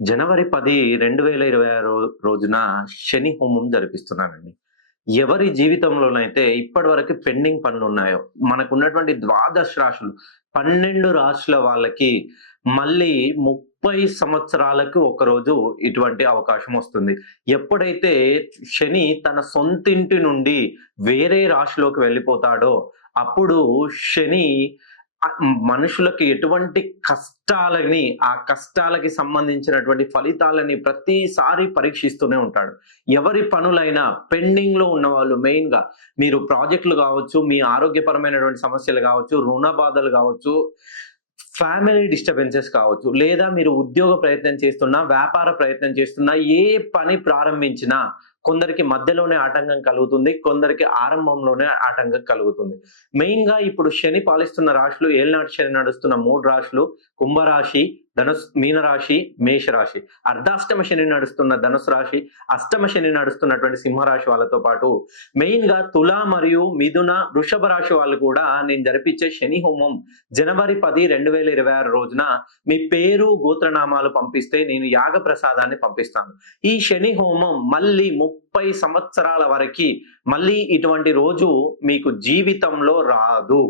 జనవరి 10, 2026 రోజున శని హోమం జరిపిస్తున్నానండి. ఎవరి జీవితంలోనైతే ఇప్పటివరకు పెండింగ్ పనులున్నాయో, మనకున్నటువంటి ద్వాదశ రాశులు, 12 రాశుల వాళ్ళకి మళ్ళీ 30 సంవత్సరాలకు ఒకరోజు ఇటువంటి అవకాశం వస్తుంది. ఎప్పుడైతే శని తన సొంతింటి నుండి వేరే రాశిలోకి వెళ్ళిపోతాడో, అప్పుడు శని మనుషులకి ఎటువంటి కష్టాలని, ఆ కష్టాలకి సంబంధించినటువంటి ఫలితాలని ప్రతిసారి పరీక్షిస్తూనే ఉంటాడు. ఎవరి పనులైనా పెండింగ్‌లో ఉన్నవాళ్ళు మెయిన్‌గా మీరు ప్రాజెక్ట్‌లు గావచ్చు, మీ ఆరోగ్యపరమైనటువంటి సమస్యలు గావచ్చు, రుణ బాధలు గావచ్చు, ఫ్యామిలీ డిస్టర్బెన్సెస్ కావచ్చు, లేదా మీరు ఉద్యోగ ప్రయత్నం చేస్తున్నా, వ్యాపార ప్రయత్నం చేస్తున్నా, ఏ పని ప్రారంభించినా కొందరికి మధ్యలోనే ఆటంకం కలుగుతుంది. కొందరికి ఆరంభంలోనే ఆటంకం కలుగుతుంది. మెయిన్‌గా ఇప్పుడు శని పాలిస్తున్న రాశులు, ఏలినాటి శని నడుస్తున్న 3 రాశులు కుంభరాశి, మీనరాశి, మేషరాశి. అర్ధాష్టమ శని నడుస్తున్న ధనుసు రాశి, అష్టమ శని నడుస్తున్నటువంటి సింహరాశి వాళ్ళతో పాటు మెయిన్‌గా తుల మరియు మిథున, వృషభ రాశి వాళ్ళు కూడా నేను జరిపించే శని హోమం జనవరి 10, 2026 రోజున మీ పేరు, గోత్రనామాలు పంపిస్తే నేను యాగ ప్రసాదాన్ని పంపిస్తాను. ఈ శని హోమం మళ్ళీ 30 సంవత్సరాల వరకి మళ్ళీ ఇటువంటి రోజు మీకు జీవితంలో రాదు.